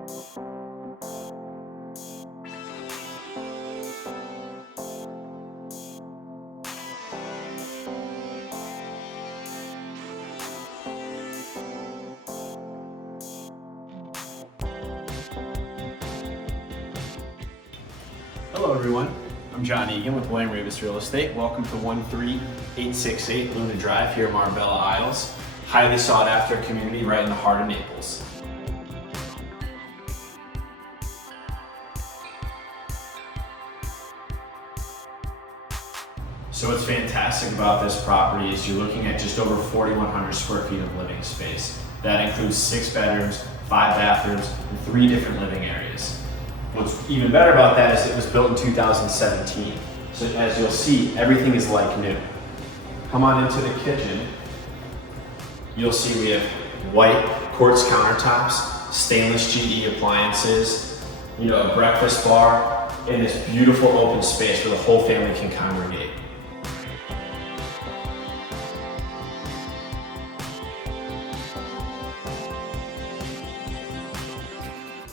Hello everyone, I'm John Egan with William Raveis Real Estate. Welcome to 13868 Luna Drive here in Marbella Isles. Highly sought after community right in the heart of Naples. So what's fantastic about this property is you're looking at just over 4,100 square feet of living space. That includes 6 bedrooms, 5 bathrooms, and 3 different living areas. What's even better about that is it was built in 2017. So as you'll see, everything is like new. Come on into the kitchen. You'll see we have white quartz countertops, stainless GE appliances, a breakfast bar, and this beautiful open space where the whole family can congregate.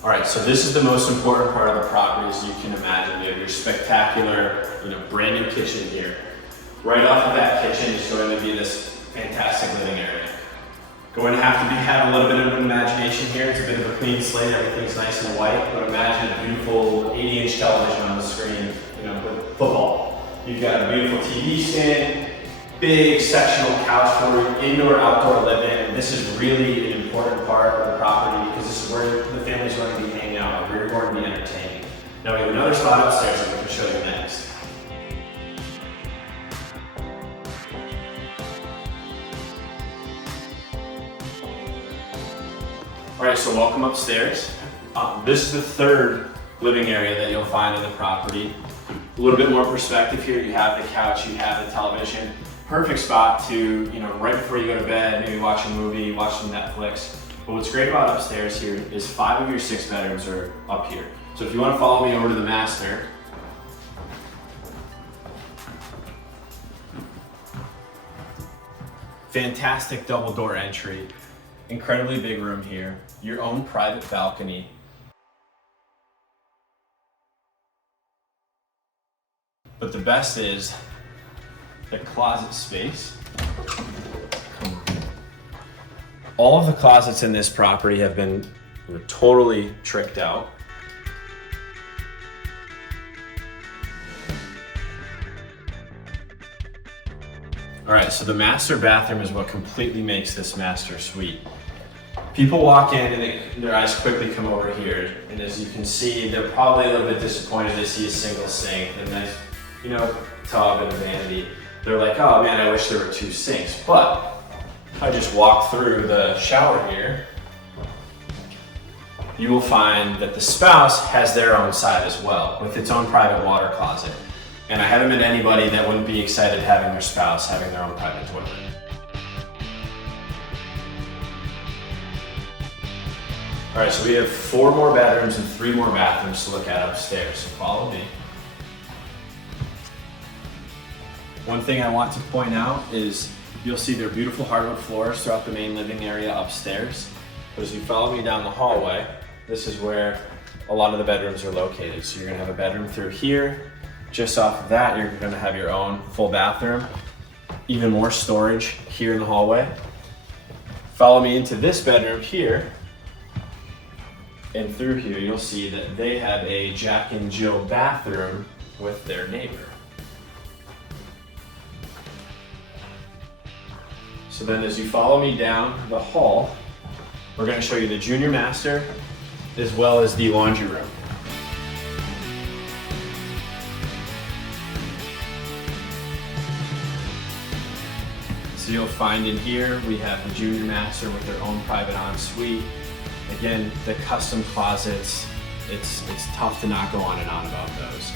All right, so this is the most important part of the property, as you can imagine. You have your spectacular, brand new kitchen here. Right off of that kitchen is going to be this fantastic living area. Going to have a little bit of an imagination here. It's a bit of a clean slate, everything's nice and white, but imagine a beautiful 80-inch television on the screen, with football. You've got a beautiful TV stand, big sectional couch for indoor-outdoor living. This is really an important part of the property because this is where the family's going to be hanging out, where you're going to be entertaining. Now we have another spot upstairs that we can show you next. All right, so welcome upstairs. This is the third living area that you'll find in the property. A little bit more perspective here. You have the couch, you have the television. Perfect spot to, right before you go to bed, maybe watch a movie, watch some Netflix. But what's great about upstairs here is 5 of your 6 bedrooms are up here. So if you want to follow me over to the master, fantastic double door entry, incredibly big room here, your own private balcony. But the best is the closet space. All of the closets in this property have been totally tricked out. All right, so the master bathroom is what completely makes this master suite. People walk in and their eyes quickly come over here, and as you can see, they're probably a little bit disappointed to see a single sink, a nice, tub and a vanity. They're like, oh man, I wish there were 2 sinks. But if I just walk through the shower here, you will find that the spouse has their own side as well, with its own private water closet. And I haven't met anybody that wouldn't be excited having their spouse having their own private toilet. All right, so we have 4 more bedrooms and 3 more bathrooms to look at upstairs, so follow me. One thing I want to point out is you'll see their beautiful hardwood floors throughout the main living area upstairs. But as you follow me down the hallway, this is where a lot of the bedrooms are located. So you're gonna have a bedroom through here. Just off of that, you're gonna have your own full bathroom. Even more storage here in the hallway. Follow me into this bedroom here. And through here, you'll see that they have a Jack and Jill bathroom with their neighbor. So then as you follow me down the hall, we're going to show you the junior master as well as the laundry room. So you'll find in here, we have the junior master with their own private ensuite. Again, the custom closets, it's tough to not go on and on about those.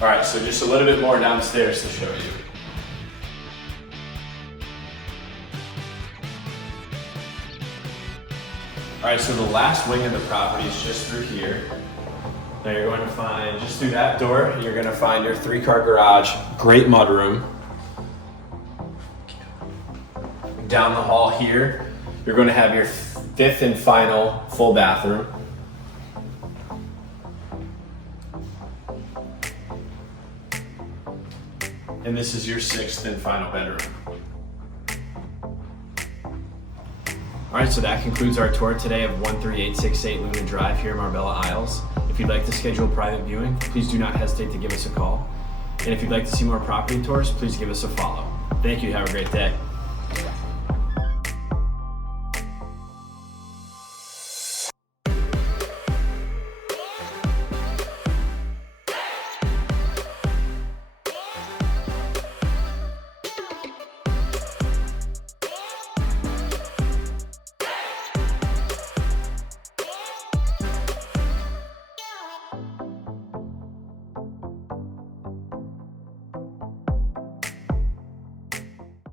All right, so just a little bit more downstairs to show you. All right, so the last wing of the property is just through here. Now you're going to find, just through that door, you're going to find your 3-car garage, great mudroom. Down the hall here, you're going to have your 5th and final full bathroom. And this is your 6th and final bedroom. All right, so that concludes our tour today of 13868 Luna Drive here in Marbella Isles. If you'd like to schedule a private viewing, please do not hesitate to give us a call. And if you'd like to see more property tours, please give us a follow. Thank you, have a great day.